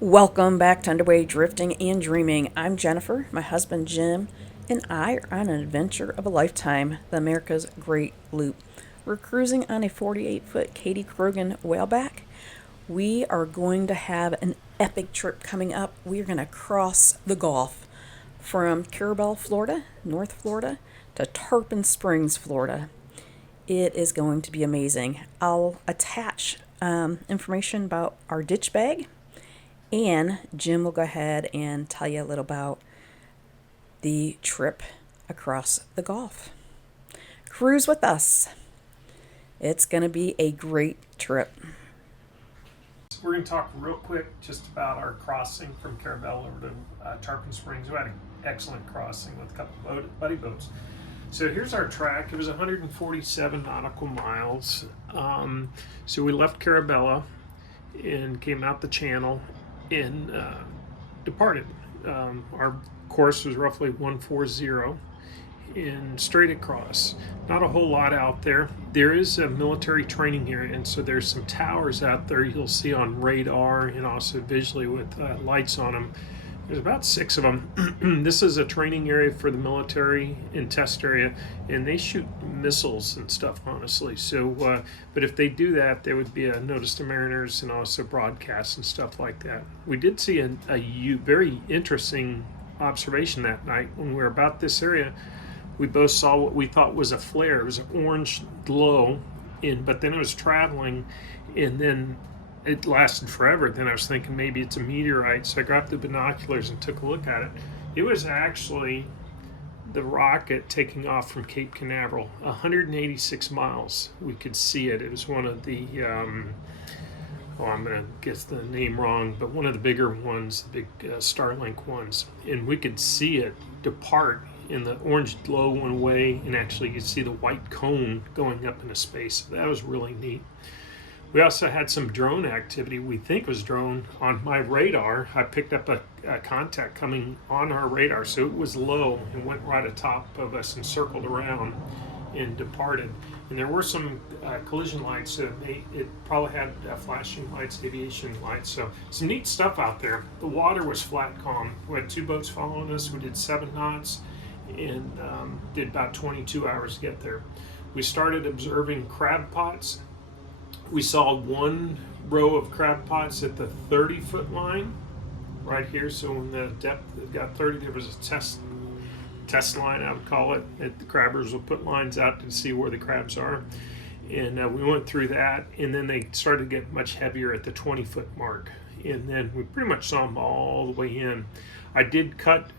Welcome back to Underway Drifting and Dreaming. I'm Jennifer, my husband Jim, and I are on an adventure of a lifetime, the America's Great Loop. We're cruising on a 48-foot Kadey Krogen Whaleback. We are going to have an epic trip coming up. We are going to cross the Gulf from Carrabelle, Florida, North Florida, to Tarpon Springs, Florida. It is going to be amazing. I'll attach information about our ditch bag, and Jim will go ahead and tell you a little about the trip across the Gulf. Cruise with us. It's going to be a great trip. We're going to talk real quick just about our crossing from Carrabelle over to Tarpon Springs. We had an excellent crossing with a couple of buddy boats. So here's our track. It was 147 nautical miles. So we left Carrabelle and came out the channel and departed. Our course was roughly 140 and straight across. Not a whole lot out there. There is a military training area, and so there's some towers out there you'll see on radar and also visually with lights on them. There's about 6 of them. This is a training area for the military and test area, and they shoot missiles and stuff, honestly. So, but if they do that, there would be a notice to mariners and also broadcasts and stuff like that. We did see a very interesting observation that night when we were about this area. We both saw what we thought was a flare. It was an orange glow, but then it was traveling, and then it lasted forever. Then I was thinking maybe it's a meteorite, so I grabbed the binoculars and took a look at it. It was actually the rocket taking off from Cape Canaveral, 186 miles. We could see it. It was one of the, I'm going to get the name wrong, but one of the bigger ones, the big Starlink ones. And we could see it depart, and the orange glow went away, and actually you could see the white cone going up into space. That was really neat. We also had some drone activity, we think was drone, on my radar. I picked up a contact coming on our radar, so it was low and went right atop of us and circled around and departed. And there were some collision lights, so it probably had flashing lights, aviation lights, so some neat stuff out there. The water was flat calm. We had 2 boats following us. We did 7 knots and did about 22 hours to get there. We started observing crab pots. We saw 1 row of crab pots at the 30-foot line right here. So when the depth got 30, there was a test line, I would call it. The crabbers will put lines out to see where the crabs are. And we went through that, and then they started to get much heavier at the 20-foot mark. And then we pretty much saw them all the way in. I did cut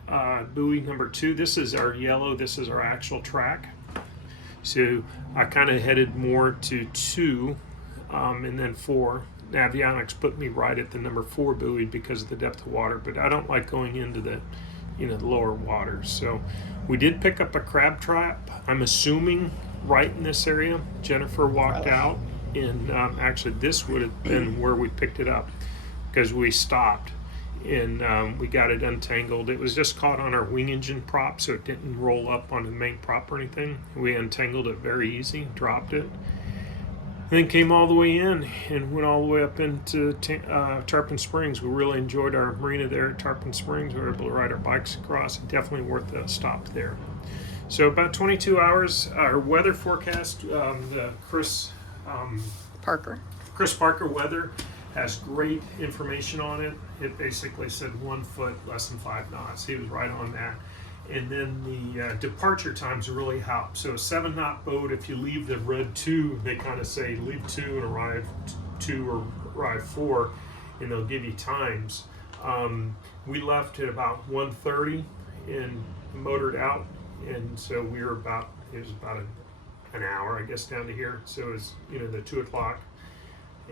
buoy number 2. This is our yellow. This is our actual track. So I kind of headed more to 2. And then 4. Navionics put me right at the number 4 buoy because of the depth of water, but I don't like going into the lower waters. So we did pick up a crab trap. I'm assuming right in this area. Jennifer walked out, and actually this would have been where we picked it up because we stopped and we got it untangled. It was just caught on our wing engine prop, so it didn't roll up on the main prop or anything. We untangled it very easy, dropped it. Then came all the way in and went all the way up into Tarpon Springs. We really enjoyed our marina there at Tarpon Springs. We were able to ride our bikes across. Definitely worth a stop there. So about 22 hours. Our weather forecast, the Chris Parker weather has great information on it. It basically said 1 foot, less than 5 knots. He was right on that. And then the departure times really help. So a 7-knot boat, if you leave the red 2, they kind of say leave 2 and arrive 2 or arrive 4, and they'll give you times. We left at about 1:30 and motored out, and so we were it was about an hour, I guess, down to here. So it was, the 2 o'clock.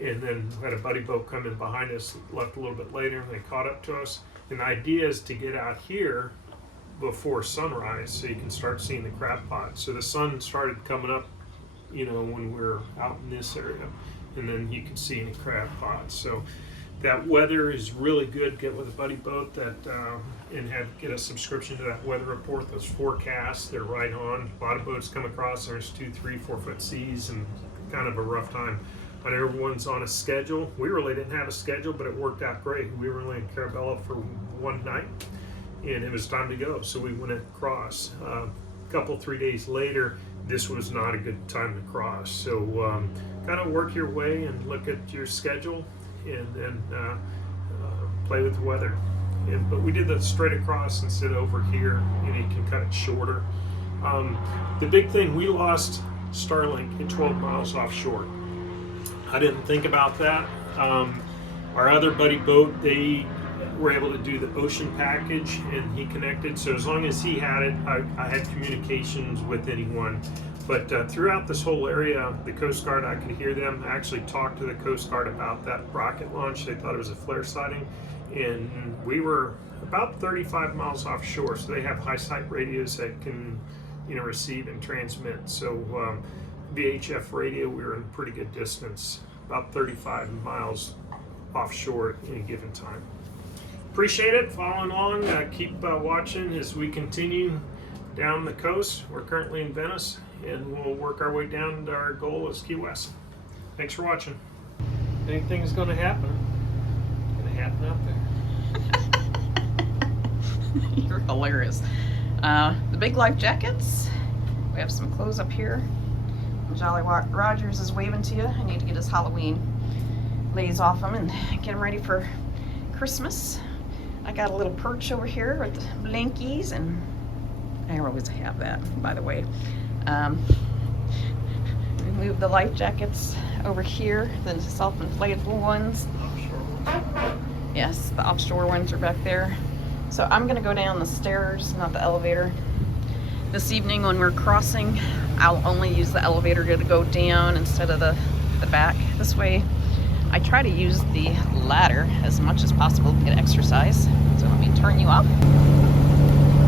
And then we had a buddy boat come in behind us, left a little bit later, and they caught up to us. And the idea is to get out here before sunrise so you can start seeing the crab pots. So the sun started coming up, when we were out in this area, and then you could see any crab pots. So that weather is really good. Get with a buddy boat and get a subscription to that weather report. Those forecasts, they're right on. A lot of boats come across, there's 2, 3, 4 foot seas and kind of a rough time. on everyone's on a schedule. We really didn't have a schedule, but it worked out great. We were only in Carrabelle for one night, and it was time to go, so we went across. A couple, 3 days later, this was not a good time to cross. So kind of work your way and look at your schedule, and then play with the weather. But we did the straight across instead of over here, and you can cut it shorter. The big thing, we lost Starlink at 12 miles offshore. I didn't think about that. Our other buddy boat, they were able to do the ocean package, and he connected. So as long as he had it, I had communications with anyone. But throughout this whole area, the Coast Guard, I could hear them. I actually talked to the Coast Guard about that rocket launch. They thought it was a flare sighting. And we were about 35 miles offshore, so they have high site radios that can, receive and transmit. So VHF radio, we were in pretty good distance, about 35 miles offshore at any given time. Appreciate it. Following along, keep watching as we continue down the coast. We're currently in Venice, and we'll work our way down to our goal is Key West. Thanks for watching. Anything's going to happen. Happen out there. You're hilarious. The big life jackets. We have some clothes up here. Jolly Rogers is waving to you. I need to get his Halloween lays off him and get him ready for Christmas. I got a little perch over here with the blankies, and I always have that, by the way. We moved the life jackets over here, the self-inflatable ones. Yes, the offshore ones are back there. So I'm gonna go down the stairs, not the elevator. This evening when we're crossing, I'll only use the elevator to go down instead of the back. This way, I try to use the ladder as much as possible to get exercise. So let me turn you up.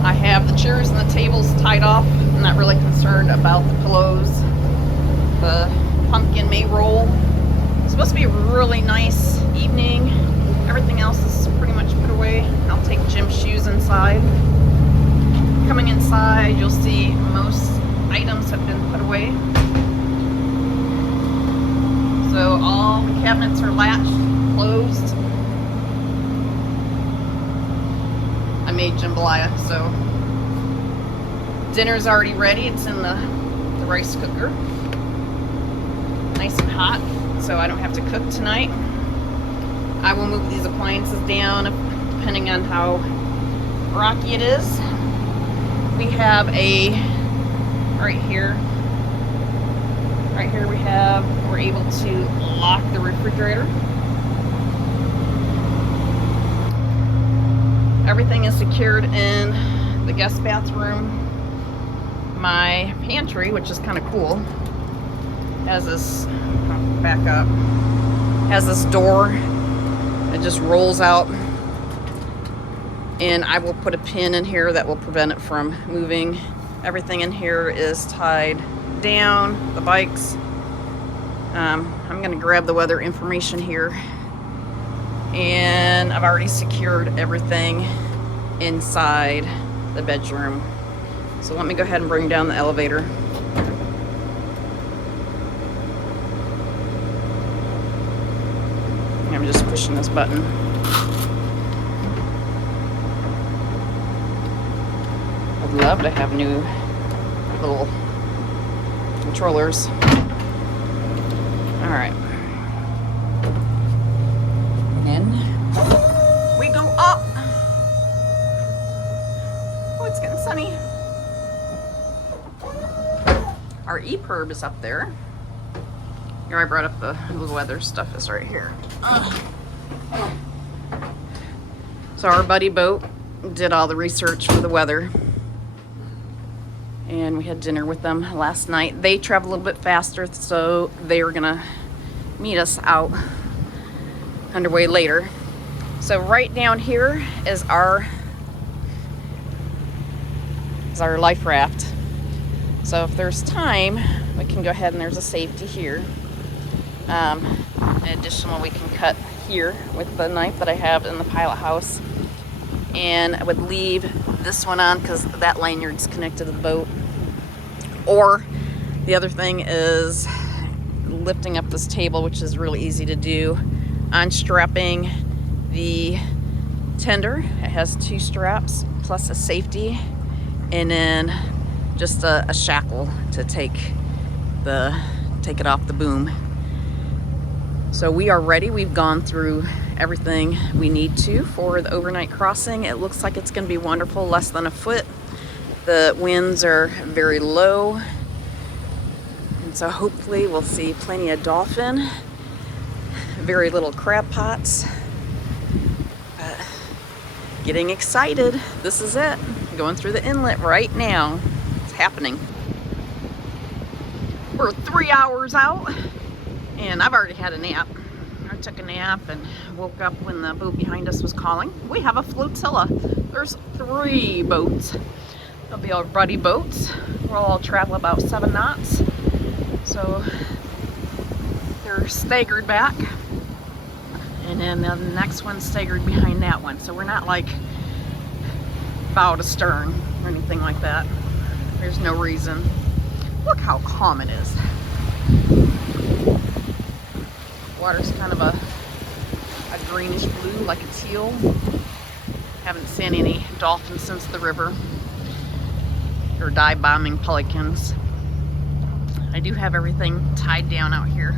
I have the chairs and the tables tied off. I'm not really concerned about the pillows. The pumpkin may roll. It's supposed to be a really nice evening. Everything else is pretty much put away. I'll take Jim's shoes inside. Coming inside, you'll see most items have been put away. So all the cabinets are latched, closed. I made jambalaya, so dinner's already ready. It's in the rice cooker. Nice and hot, so I don't have to cook tonight. I will move these appliances down depending on how rocky it is. We have a, right here we're able to lock the refrigerator. Everything is secured in the guest bathroom. My pantry, which is kind of cool, has this, I'll back up, has this door. It just rolls out, and I will put a pin in here that will prevent it from moving. Everything in here is tied down, the bikes. I'm gonna grab the weather information here, and I've already secured everything inside the bedroom. So let me go ahead and bring down the elevator. I'm just pushing this button. I'd love to have new little controllers. All right. And we go up. Oh, it's getting sunny. Our EPIRB is up there. Here, I brought up the weather stuff is right here. So our buddy boat did all the research for the weather, and we had dinner with them last night. They travel a little bit faster, so they were gonna meet us out underway later. So right down here is our life raft. So if there's time, we can go ahead, and there's a safety here. Additional, we can cut here with the knife that I have in the pilot house, and I would leave this one on because that lanyard's connected to the boat. Or the other thing is lifting up this table, which is really easy to do, unstrapping the tender. It has 2 straps plus a safety, and then just a shackle to take it off the boom. So we are ready. We've gone through everything we need to for the overnight crossing. It looks like it's going to be wonderful, less than a foot. The winds are very low, and so hopefully we'll see plenty of dolphin, very little crab pots. Getting excited. This is it. Going through the inlet right now. It's happening. We're 3 hours out, and I've already had a nap. I took a nap and woke up when the boat behind us was calling. We have a flotilla. There's 3 boats. They'll be our buddy boats. We'll all travel about 7 knots. So they're staggered back. And then the next one's staggered behind that one. So we're not like bow to stern or anything like that. There's no reason. Look how calm it is. Water's kind of a greenish blue, like a teal. Haven't seen any dolphins since the river, or dive bombing pelicans. I do have everything tied down out here.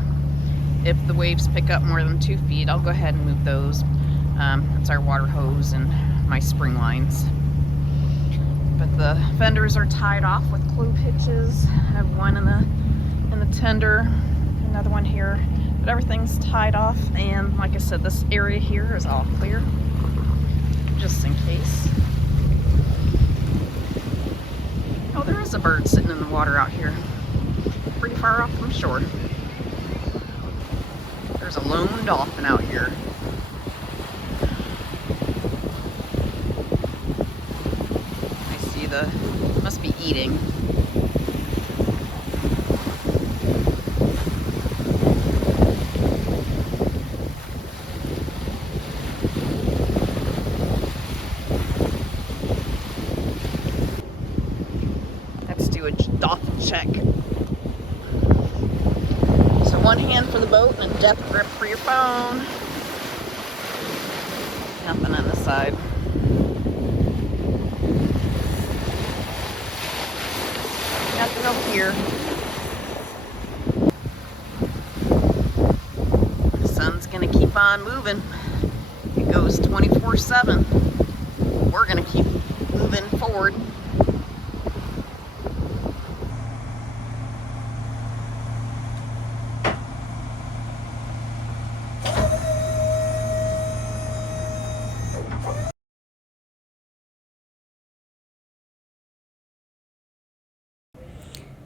If the waves pick up more than 2 feet, I'll go ahead and move those. That's our water hose and my spring lines. But the fenders are tied off with clove hitches. I have one in the tender, another one here. But everything's tied off, and like I said, this area here is all clear, just in case. Oh, there is a bird sitting in the water out here, pretty far off from shore. There's a lone dolphin out here. I see must be eating. Let's do a dolphin check. One hand for the boat and a death grip for your phone. Nothing on this side. Nothing over here. The sun's gonna keep on moving. It goes 24/7. We're gonna keep moving forward.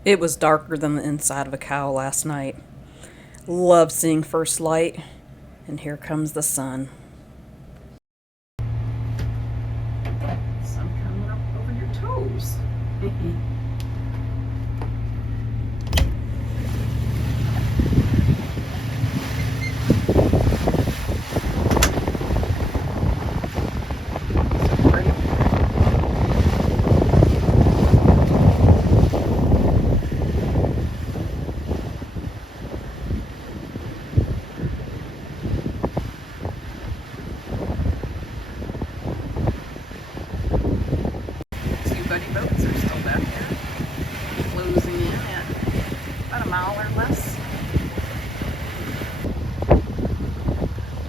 It was darker than the inside of a cow last night. Love seeing first light, and here comes the sun. Sun coming up over your toes. Boats are still back there, closing in at about a mile or less.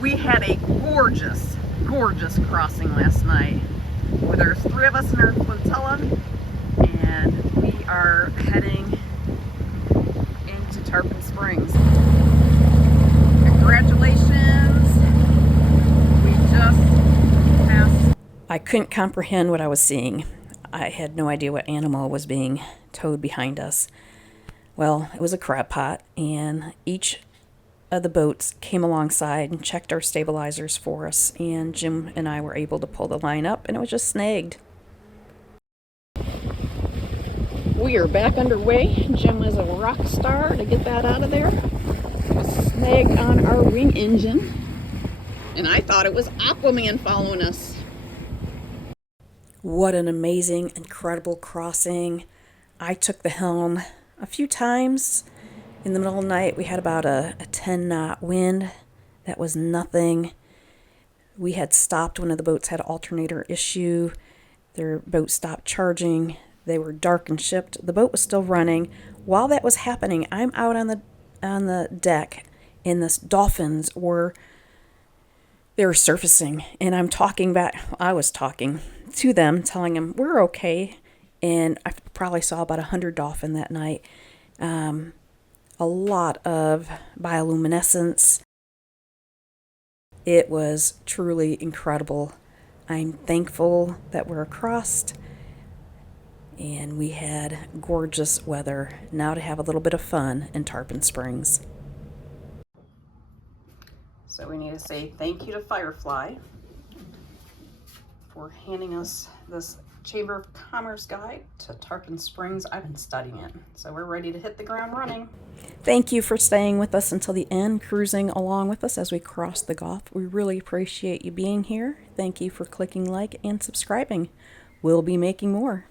We had a gorgeous, gorgeous crossing last night. Where there's 3 of us in our flotilla, and we are heading into Tarpon Springs. Congratulations! We just passed. I couldn't comprehend what I was seeing. I had no idea what animal was being towed behind us. Well, it was a crab pot, and each of the boats came alongside and checked our stabilizers for us, and Jim and I were able to pull the line up, and it was just snagged. We are back underway. Jim was a rock star to get that out of there. It was snagged on our wing engine, and I thought it was Aquaman following us. What an amazing, incredible crossing. I took the helm a few times, In the middle of the night, we had about a 10-knot wind. That was nothing. We had stopped. One of the boats had an alternator issue. Their boat stopped charging. They were dark and shipped. The boat was still running. While that was happening, I'm out on the deck, and the dolphins were surfacing. And I'm talking back. I was talking to them, telling them we're okay. And I probably saw about 100 dolphin that night. A lot of bioluminescence. It was truly incredible. I'm thankful that we're across, and we had gorgeous weather. Now to have a little bit of fun in Tarpon Springs. So we need to say thank you to Firefly for handing us this Chamber of Commerce guide to Tarpon Springs. I've been studying it, so we're ready to hit the ground running. Thank you for staying with us until the end, cruising along with us as we cross the Gulf. We really appreciate you being here. Thank you for clicking like and subscribing. We'll be making more.